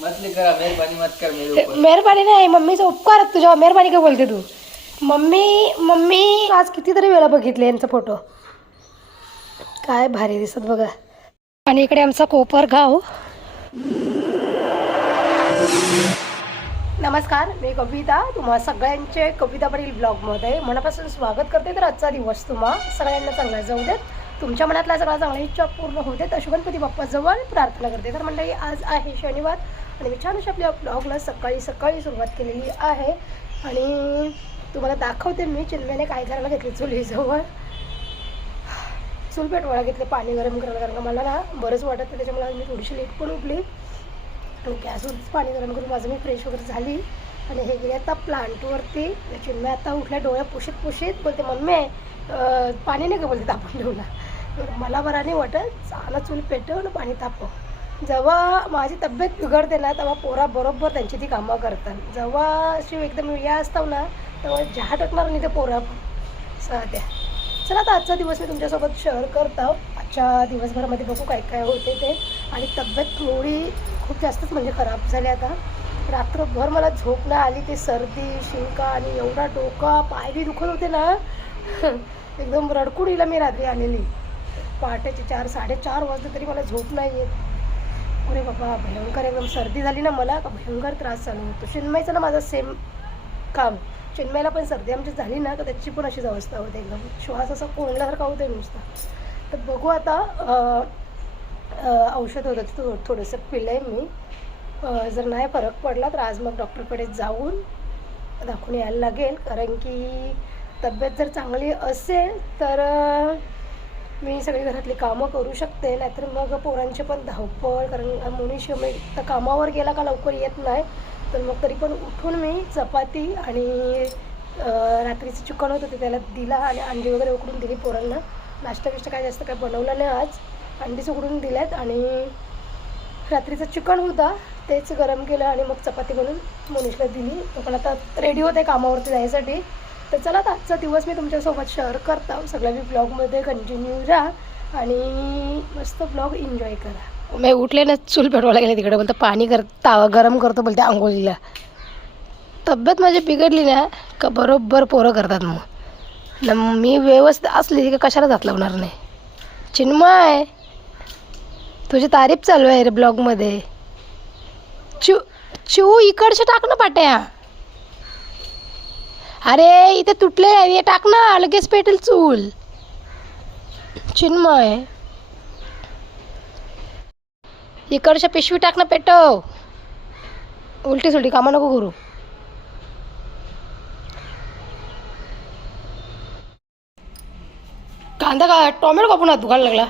मत करा, मेहरबानी मत कर मेरे ऊपर. मेहरबानी नाही, मम्मीचा उपकार. तुझ्या मेहरबानी काय बोलते तू? मम्मी आज कितीतरी वेळा बघितले यांचा फोटो. काय भारी दिसत बघा. आणि इकडे आमचा कोपरगाव. नमस्कार, मी कविता. तुम्हा सगळ्यांचे कवितावरील ब्लॉगमध्ये मनापासून स्वागत करते. तर आजचा दिवस तुम्हा सगळ्यांना चांगला जाऊ देत, तुमच्या मनातल्या सगळ्या चांगल्या इच्छा पूर्ण होऊ देत अशी गणपती बाप्पाजवळ प्रार्थना करते. तर मंडळी, आज आहे शनिवार आणि मी छान अशा आपल्या ब्लॉगला सकाळी सुरुवात केलेली आहे. आणि तुम्हाला दाखवते मी चिन्मयाने काय करायला घेतले. चुलीजवळ चूल पेटवायला घेतले, पाणी गरम करायला. कारण का मला ना बरंच वाटत नाही, त्याच्यामुळे मी थोडीशी लेट पण उठली. आणि गॅसवरच पाणी गरम करून माझं मी फ्रेश वगैरे झाली. आणि हे गेले आता प्लांटवरती. चिन्मय आता उठल्या, डोळ्या पुशीत बोलते, मम्मी पाणी नाही का बोलते तापून ठेवला. मला बरं नाही वाटत, चांगला चूल पेटव आणि पाणी तापव. जेव्हा माझी तब्येत बिघडते ना, तेव्हा पोरा बरोबर त्यांची ती कामं करतात. जेव्हा अशी एकदम या असतो ना, तेव्हा चहा टाकणार नाही ते पोरा सध्या. चला, आता आजचा दिवस मी तुमच्यासोबत शेअर करत आहो. आजच्या दिवसभरामध्ये बघू काय काय होते ते. आणि तब्येत थोडी खूप जास्तच म्हणजे खराब झाली. आता रात्रभर मला झोप नाही आली. ते सर्दी, शिंका आणि एवढा डोका, पाय बी दुखत होते ना. एकदम रडकुडीला मी रात्री आलेली. पहाटेचे 4-4:30 वाजले तरी मला झोप नाही येत. अरे बाबा, भयंकर एकदम सर्दी झाली ना मला, का भयंकर त्रास चालू होतो. चिन्मयचं ना माझं सेम काम. चिन्मयला पण सर्दी आमची झाली ना, तर त्याची पण अशीच अवस्था होते. एकदम श्वास असा कोंडल्यासारखा होते नुसता. तर बघू आता. औषध होतं थोडंसं पिलं आहे मी. जर नाही फरक पडला तर आज मग डॉक्टरकडे जाऊन दाखवून यायला लागेल. कारण की तब्येत जर चांगली असेल तर मी सगळी घरातली कामं करू शकते. नाहीतर मग पोरांचे पण धावपळ. कारण मनुष्य मी तर कामावर गेला का लवकर येत नाही. तर मग तरी पण उठून मी चपाती आणि रात्रीचं चिकन होतं ते त्याला दिला. आणि अंडी वगैरे उकडून दिली पोरांना. नाश्ता काय जास्त काय बनवलं नाही आज. अंडीच उकडून दिल्यात आणि रात्रीचं चिकन होता तेच गरम केलं. आणि मग चपाती बनवून मनीषला दिली. तो पण आता रेडी होते कामावरती जायसाठी. तर चला, आता आजचा दिवस मी तुमच्यासोबत शेअर करतो. सगळ्या मी ब्लॉगमध्ये कंटिन्यू राहा आणि मस्त ब्लॉग एन्जॉय करा. मी उठले ना, चूल पेटवायला गेले तिकडे. बोलतं पाणी गरम करतो बोलते आंघोळीला. तब्येत माझी बिघडली ना का बरोबर पोरं करतात. मग मी व्यवस्थित असली की कशाला जात लावणार नाही. चिन्मय, तुझी तारीफ चालू आहे रे ब्लॉगमध्ये. चू इकडचे टाक ना पाट्या. अरे इथे तुटले हे टाक ना, लगेच पेटेल चूल. चिन्मय, इकडच्या पिशवी टाक ना, पेटव. उलटी सुलटी कामं नको करू. कांदा का टोमॅटो कापून हात दुखायला लागला.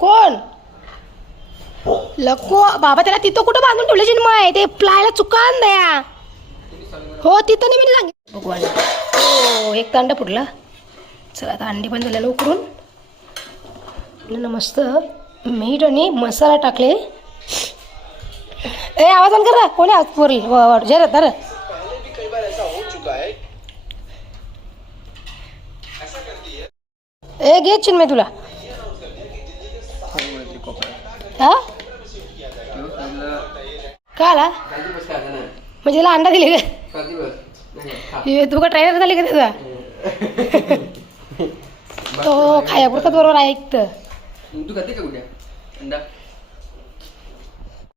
कोण लको बाबा, त्याला तिथं कुठं बांधून ठेवलं चिन्मय? ते प्लायला चुकान द्या. हो, तिथं नाही मी सांगितलं. भगवान, हो, एक अंडा फुटला. चला, आता अंडी पण झालेलं उकरून. मस्त मीठ आणि मसाला टाकले. आवाज आला कर. कोणी आवाज पोरली जरा तर. घे चिन्मय तुला. हा का आला म्हणजे त्याला अंडा दिले का? तू का ट्रायलर झाली का त्याचा? तो खायापुरतात बरोबर ऐकतं.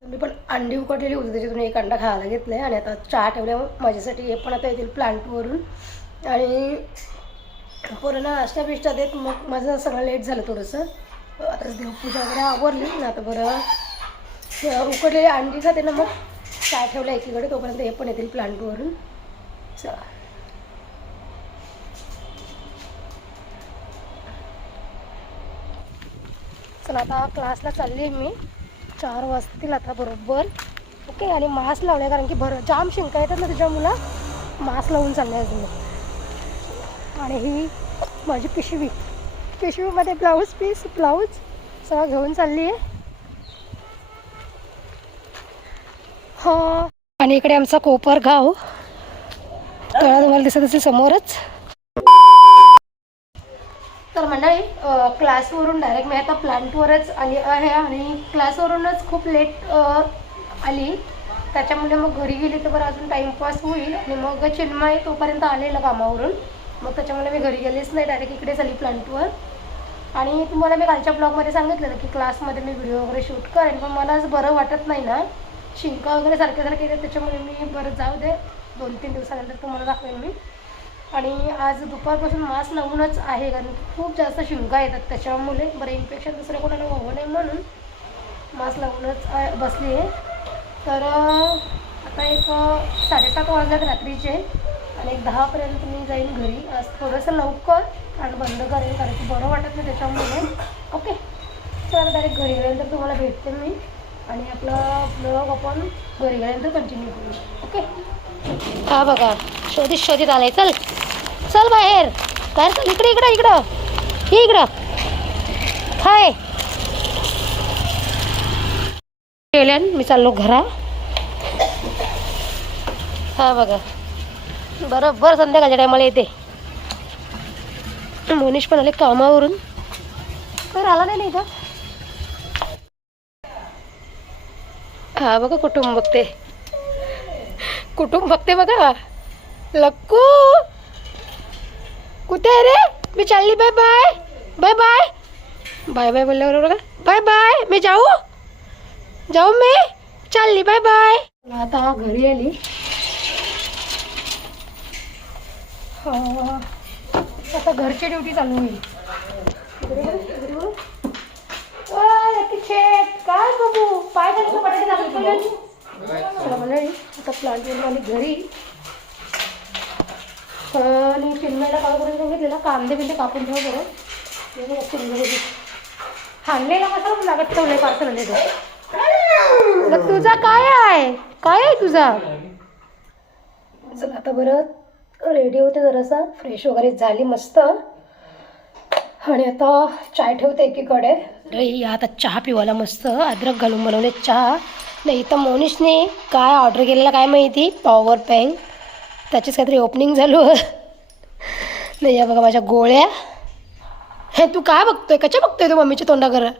मी पण अंडी उकडलेली होती, त्याच्यातून एक अंडा खायला घेतलं आहे. आणि आता चहा ठेवल्या माझ्यासाठी. हे पण आता येतील प्लांटवरून. आणि पोरांना नाश्ता बिष्टा देत मग माझं सगळं लेट झालं थोडंसं. आता देवपूजा वगैरे आवरली ना. आता बरं उकडलेली अंडी खाते ना, मग चहा ठेवल्या एकीकडे. तोपर्यंत हे पण येतील प्लांटवरून. चला, आता क्लासला चालली आहे मी. 4 वाजतील आता बरोबर. ओके. आणि मास्क लावले कारण की जाम शिंका येतात ना तुझ्या मुला. मास्क लावून चालले आहे तुम्ही. आणि ही माझी पिशवीमध्ये ब्लाऊज सगळं घेऊन चालली आहे. हा, आणि इकडे आमचा कोपरगाव. तळा तुम्हाला दिसत असेल समोरच. तर मंडळी, नाही क्लासवरून डायरेक्ट मी आता प्लांटवरच आली आहे आणि क्लासवरूनच खूप लेट आली, त्याच्यामुळे मग घरी गेली तर बरं अजून टाईमपास होईल. आणि मग चिन्मय तोपर्यंत आलेलं कामावरून, मग त्याच्यामुळे मी घरी गेलेच नाही, डायरेक्ट इकडेच आली प्लांटवर. आणि तुम्हाला मी कालच्या ब्लॉगमध्ये सांगितलेलं की क्लासमध्ये मी व्हिडिओ वगैरे शूट करेन, पण मला आज बरं वाटत नाही ना, शिंका वगैरे सारखे येतात, त्याच्यामुळे मी बरं जाऊ दे, 2-3 दिवसानंतर तुम्हाला दाखवेन मी. आणि आज दुपारपासून मास्क लावूनच आहे, कारण खूप जास्त शिंका येतात, त्याच्यामुळे बरं इन्फेक्शन दुसऱ्या कोणाला व्हावं नाही म्हणून मास्क लावूनच बसली आहे. तर आता एक 7:30 वाजल्यात रात्रीचे आणि एक 10पर्यंत मी जाईन घरी. आज थोडंसं लवकर आणि बंद करेन, कारण की बरं वाटत नाही त्याच्यामुळे. ओके, तर डायरेक्ट घरी गेल्यानंतर तुम्हाला भेटते मी आणि आपला ब्लॉग आपण घरी गेल्यानंतर कंटिन्यू करू. ओके, हा बघा शोधित आलाय. चल चल बाहेर चल, इकडं हाय गेल्यान मी चाललो घरा. हा बघा बरोबर संध्याकाळच्या टायमाला येते. मोनिश पण आले कामावरून, तर आला नाही का. हा बघा कुटुंब बघते बघा. लक्कू कुठे आहे रे? मी चालली. बाय बाय बोलल्यावर बघा बाय बाय. मी जाऊ मी चालली. Bye bye. आता घरी आली. आता घरची ड्युटी चालू होईल. काय बघू पाय मंडळी. आता प्लांटवरून आली घरी आणि चिन्मयला काल करून सांगितलेला कांदे कापून ठेव बरं. हाणलेला कसा लागत ठेवलंय पार्सल आले तो. तुझा काय आहे तुझा. चला आता बरं रेडी होते, जरासा फ्रेश वगैरे झाली मस्त. आणि आता चाय ठेवते एकीकडे. आता चहा पिवायला मस्त अद्रक घालून बनवले चहा. नाही तर मोनिशने काय ऑर्डर केलेला काय माहिती, पॉवर बँक, त्याचीच काहीतरी ओपनिंग झालं नाही. या बघा माझ्या गोळ्या. हे तू काय बघतोय, कशा बघतोय तू मम्मीच्या तोंडाकडं.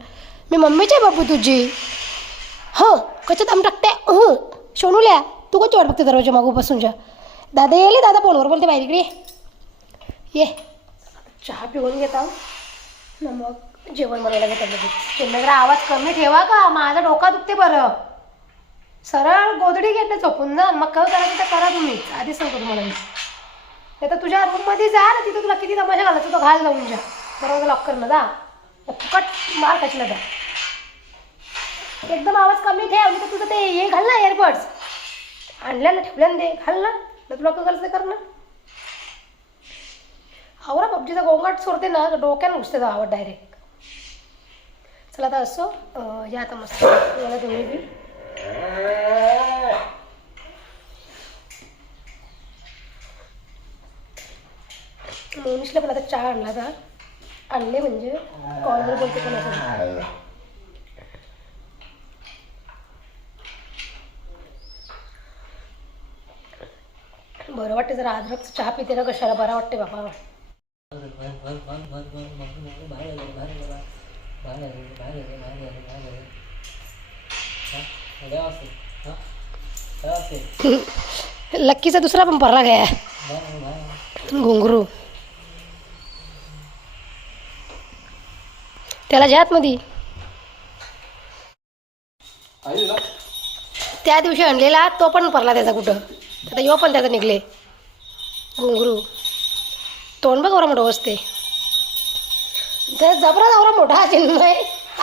मी मम्मीची आहे बाबू तुझी. हो कशा दम टाकते. हो सोनूल्या तू कोणची वाट बघते दरवाजा मागू बसूनच्या. दादा येईल, दादा फोनवर बोलते, बाहेर इकडे ये. चहा पिऊन घेता ना मग जेवण बनवायला घेतात. लगेच आवाज कमी ठेवा का, माझा डोका दुखते बरं. सरळ गोधडी घेतलं झोपून जा, मग काय करायचं तर करा तुम्ही. आधीच सांगतो तुम्हाला मी. नाही तर तुझ्या रूममध्ये जा ना, तिथं तुला किती तमाशा घालायचं तो घाल जाऊन जा. बरोबर लॉक करणं जा, फुकट मार खायला जा. एकदम आवाज कमी ठेव, नाही तर तुझं ते हे घाल ना एअरबड्स आणल्याला ठेवल्यानं दे घाल ना, तुला करायचं कर ना. आवरा पबजीचा गोंगाट सोडते ना, डोक्यानं घुसते तो आवाज डायरेक्ट. चला आता असो या आता मस्त याला तुम्ही बी. मोनिशला पण आता चहा आणला का, आणले म्हणजे कॉलवर बोलते पण असं. बरं वाटते जरा अद्रकचा चहा पिते ना, कशाला बरा वाटते बाबा. लक्कीचा दुसरा पण भरला गया घुंगरू. त्याला ज्या आतमध्ये त्या दिवशी आणलेला तो पण भरला त्याचा कुठं. आता यो पण त्याचा निघले घुंगरू. तोंड बघ एवढा मोठं बसते, तर जबरा एवढा मोठा चिन्मय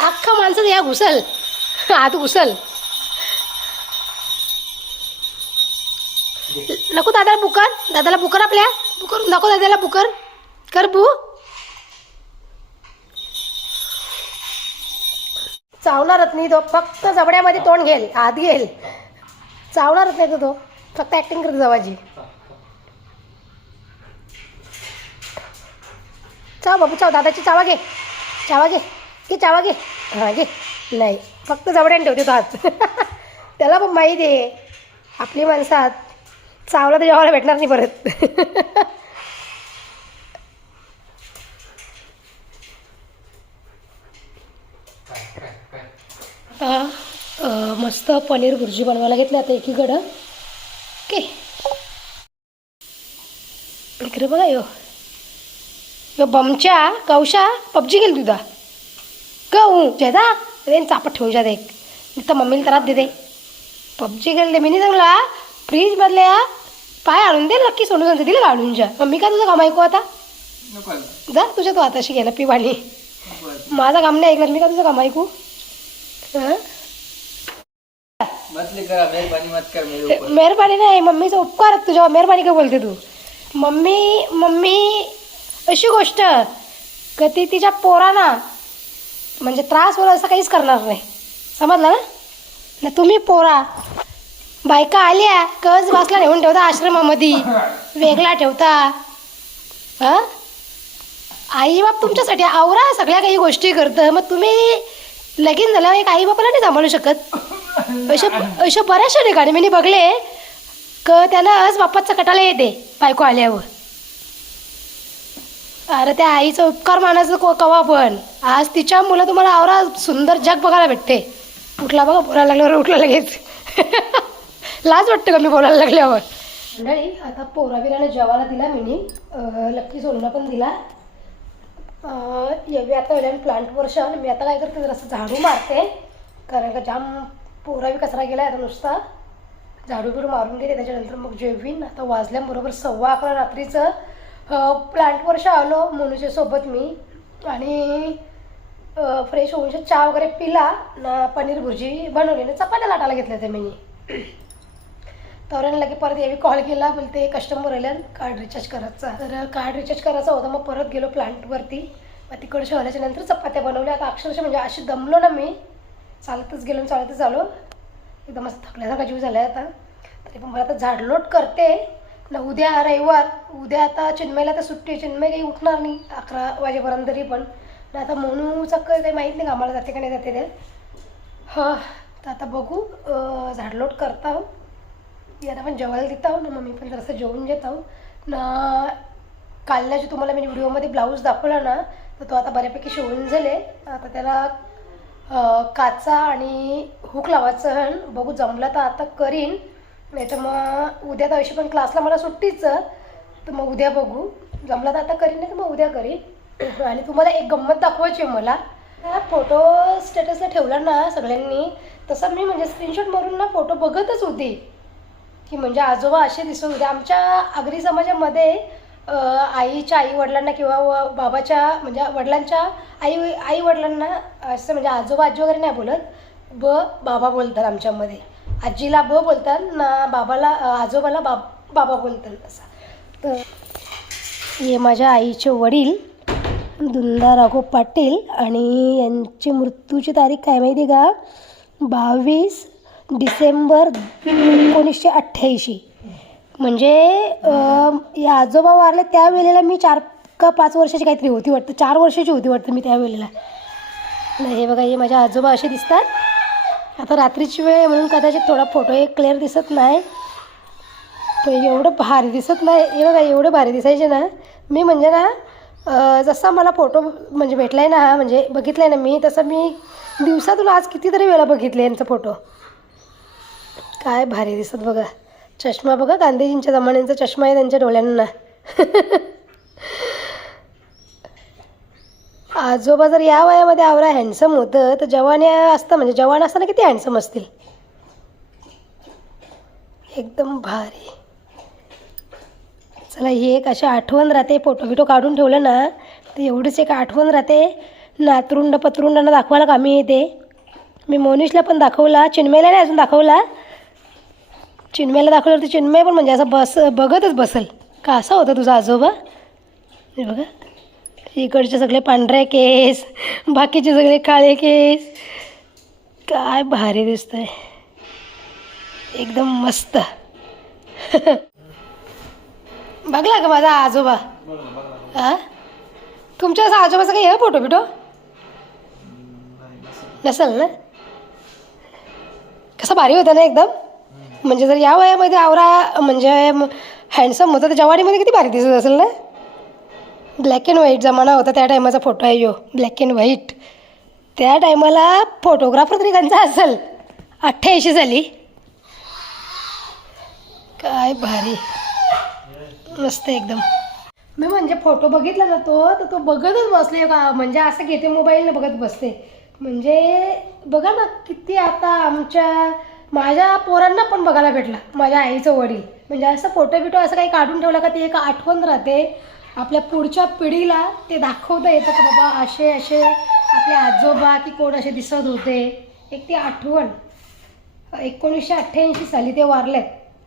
अख्खा माणसं या घुसल आत घुसल. नको दादाला बुकर आपल्या बुकर नको, दादाला बुकर कर बू. चावणारच नाही तो, फक्त जबड्यामध्ये तोंड घेईल, आत घेईल, चावणारच नाही तो फक्त ऍक्टिंग करत जावाची. चाव बाबू चाव, दादाची चावा घे चावा घे हां घे. नाही फक्त जबड्याने ठेवते तो हात त्याला पण माहिती आहे आपली माणसं हात चावला तर जेवायला भेटणार नाही परत. मस्त पनीर भुर्जी बनवायला घेतली आता एकीकडं. ओके, इकडे बघा यो बमच्या कौशा पबजी गेली तुझा गहू जेदा रेन चापट ठेवून जाते एक मी तर मम्मीला त्रास देते. पबजी खेळते मी नाही चांगला फ्रीजमधल्या पाय आणून दे नक्की सोडून सांगते दिलं काढून जा. मम्मी का तुझं काम ऐकू आता जा तुझ्या तो आताशी गेला पिवाणी माझं काम नाही ऐकलं मी का तुझं काम ऐकू. मेहरबानी नाही मम्मीचा उपकार तुझ्या मेहरबानी का बोलते तू. मम्मी अशी गोष्ट का ती तिच्या पोरांना म्हणजे त्रास होईल असं काहीच करणार नाही समजलं ना. तुम्ही पोरा बायका आल्या कच बसला नेऊन ठेवता आश्रमामध्ये वेगळा ठेवता. हां आई बाप तुमच्यासाठी आवरा सगळ्या काही गोष्टी करतं मग तुम्ही लगीन झाल्यावर एक आई बापाला नाही सांभाळू शकत. अशा बऱ्याचशा ठिकाणी मी बघले क त्याला आज बापाचा कटाला येते बायको आल्यावर. अरे त्या आईचा उपकार मानायचं कवा पण आज तिच्या मुलं तुम्हाला आवरा सुंदर जग बघायला भेटते. उठला बघा बोलायला लागल्यावर उठला लगेच लाज वाटतं का मी बोलायला लागल्यावर. मंडळी आता पोराबिराने जेवायला दिला मी लक्की सोलूला पण दिला. येवी आता वेळेला प्लांट वर्षन मी आता काय करते जरासं झाडू मारते कारण का जाम पोराबी कचरा गेला आता नुसता झाडू बिडू मारून गेले त्याच्यानंतर मग जेवीन. आता वाजल्याबरोबर 11:15 रात्रीचं प्लांट वर्ष आलो मोनूच्या सोबत मी आणि फ्रेश होऊन चहा वगैरे पिला ना पनीर भुर्जी बनवली ना चपात्या लाटायला घेतल्या ते मी. तर लगे परत यावी कॉल केला बोलते कस्टमर आल्या कार्ड रिचार्ज करायचा तर कार्ड रिचार्ज करायचा होता. मग परत गेलो प्लांटवरती मग तिकडे शहराच्या नंतर चपात्या बनवल्या. आता अक्षरशः म्हणजे अशी दमलो ना मी चालतच गेलो चालतच आलो एकदम असं थकल्यासारखा जीव झाला आहे आता. तरी पण मला आता झाडलोट करते ना. उद्या रविवार उद्या आता चिन्मयला तर सुट्टी आहे चिन्मय काही उठणार नाही 11 वाजेपर्यंत तरी पण ना. आता मोनूचं काही माहीत नाही कामाला जाते का नाही जाते ते. हां तर आता बघू झाडलोट करता हो आता पण जेवायला देत आहो ना. मग मी पण जरासं जेवून घेत आहो ना. कालला जे तुम्हाला मी व्हिडिओमध्ये ब्लाऊज दाखवला ना तर तो आता बऱ्यापैकी शिवून झाले. आता त्याला काचा आणि हुक लावायचं बघू जमलं तर आता करीन नाही तर मग उद्या तर अशी पण क्लासला मला सुट्टीच तर मग उद्या बघू जमलं तर आता करीन नाही तर मग उद्या करीन. आणि तुम्हाला एक गंमत दाखवायची आहे मला. फोटो स्टेटसला ठेवला ना सगळ्यांनी तसं मी म्हणजे स्क्रीनशॉट मारून ना फोटो बघतच होते की म्हणजे आजोबा असे दिसून होते. आमच्या आगरी समाजामध्ये आईच्या आईवडिलांना किंवा बाबाच्या म्हणजे वडिलांच्या आई वडिलांना असं म्हणजे आजोबा आजी वगैरे नाही बोलत बाबा बोलतात. आमच्यामध्ये आजीला बोलतात ना बाबाला आजोबाला बाबा बोलतात असं. तर हे माझ्या आईचे वडील दुंदा राघव पाटील आणि यांची मृत्यूची तारीख काय माहिती का 22 डिसेंबर 1988. म्हणजे या आजोबा वारले त्यावेळेला मी 4 का 5 वर्षाची काहीतरी होती वाटतं 4 वर्षाची होती वाटतं मी त्यावेळेला. नाही हे बघा हे माझे आजोबा असे दिसतात. आता रात्रीची वेळ म्हणून कदाचित थोडा फोटो एक क्लिअर दिसत नाही पण एवढं भारी दिसत नाही. हे बघा एवढं भारी दिसायचे ना मी म्हणजे ना जसा मला फोटो म्हणजे भेटला आहे ना म्हणजे बघितला आहे ना मी तसं मी दिवसातून आज कितीतरी वेळा बघितले यांचा फोटो. काय भारी दिसत बघा. चष्मा बघा गांधीजींच्या जमान्यांचा चष्मा आहे त्यांच्या डोळ्यांना. आजोबा जर या वयामध्ये आवरा हँडसम होतं तर जवान असतं म्हणजे जवान असताना किती हँडसम असतील. एकदम भारी. चला ही एक अशी आठवण राहते. फोटो बिटो काढून ठेवलं ना तर एवढीच एक आठवण राहते. नातरुंड पत्रुंडांना दाखवायला कामी येते. मी मोनिशला पण दाखवला चिन्मयला नाही अजून दाखवला. चिन्मयला दाखवल्यावरती चिन्मय पण म्हणजे असं बघतच बसेल का असा होता तुझा आजोबा. हे बघा इकडचे सगळे पांढरे केस बाकीचे सगळे काळे केस काय भारी दिसत आहे एकदम मस्त. बघला का माझा आजोबा. हां तुमच्या असं आजोबाचा काही आहे फोटो बिटो नसेल ना. कसा भारी होता ना एकदम. म्हणजे जर या वयामध्ये आवरा म्हणजे हँडसम होता तर जवानीमध्ये किती भारी दिसत असेल ना. ब्लॅक अँड व्हाईट जमाना होता त्या टायमाचा फोटो आहे यो ब्लॅक अँड व्हाईट. त्या टायमाला फोटोग्राफर तरी त्यांचा असेल 88 साली. काय भारी मस्त एकदम. मी म्हणजे फोटो बघितला जातो तर तो बघतच बसले का, म्हणजे असं घेते मोबाईलने बघत बसते. म्हणजे बघा ना किती आता माझ्या पोरांना पण बघायला भेटला माझ्या आईचं वडील. म्हणजे असं फोटो बिटो असं काही काढून ठेवलं का ती एक आठवण राहते आपल्या पुढच्या पिढीला. ते दाखवता येतं की बाबा असे असे आपले आजोबा की कोण असे दिसत होते. एक ती आठवण. 1988 साली ते वारलेत.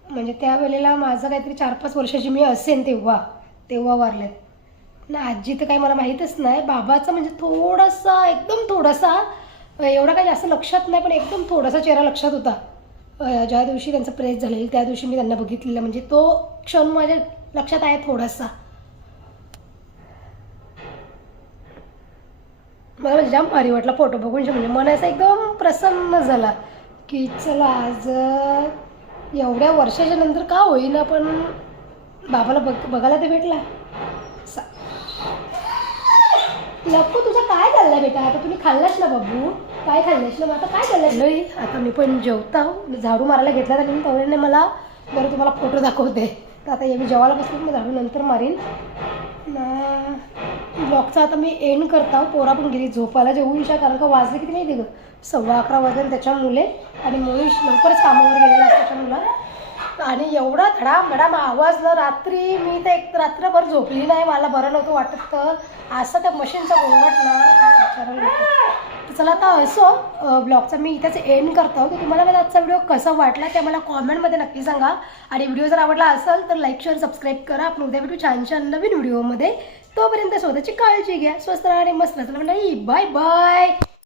म्हणजे त्यावेळेला माझं काहीतरी 4-5 वर्षाची मी असेन तेव्हा वारलेत ना. आजी तर काही मला माहीतच नाही. बाबाचं म्हणजे थोडासा एकदम थोडासा, एवढा काही जास्त लक्षात नाही पण एकदम थोडासा चेहरा लक्षात होता. ज्या दिवशी त्यांचं प्रेत झालेलं त्या दिवशी मी त्यांना बघितलेलं. म्हणजे तो क्षण माझ्या लक्षात आहे थोडासा. मला म्हणजे जाम भारी वाटला फोटो बघून. म्हणजे मन असं एकदम प्रसन्न झाला की चला आज एवढ्या वर्षाच्या नंतर का होईना पण बाबाला बघायला ते भेटला. लपू तुझं काय चाललंय बेटा? आता तुम्ही खाल्लास ना बाबू, काय खाल्लंस ना? मग आता काय चाललंय? आता मी पण जेवता झाडू मारायला घेतला तर तवळ्याने मला बरं तुम्हाला फोटो दाखवते. तर आता मी जेवायला बसले मी झाडू नंतर मारीन ना. ब्लॉगचा आता मी एंड करता. पोरा पण गेली झोपायला जेवूनशा, कारण का वाजले किती माहिती गं 11:15 वाजले त्याच्यामुळे. आणि मनीष लवकरच कामावर गेलेला असतं त्याच्यामुळं. आणि एवढा धडाम आवाजला रात्री मी तर एक रात्रभर झोपली नाही. मला बरं नव्हतं वाटत तर असं त्या मशीनचा गोंगाट ना काय विचारायला नको. तर चला आता असो ब्लॉगचा मी इथेच एंड करतो. की तुम्हाला माझा आजचा व्हिडिओ कसा वाटला ते मला कॉमेंटमध्ये नक्की सांगा. आणि व्हिडिओ जर आवडला असेल तर लाईक शेअर सबस्क्राईब करा. आपण उद्या भेटू छान नवीन व्हिडिओमध्ये. तोपर्यंत स्वतःची काळजी घ्या. स्वस्त राहा आणि मस्त राहा. Bye bye.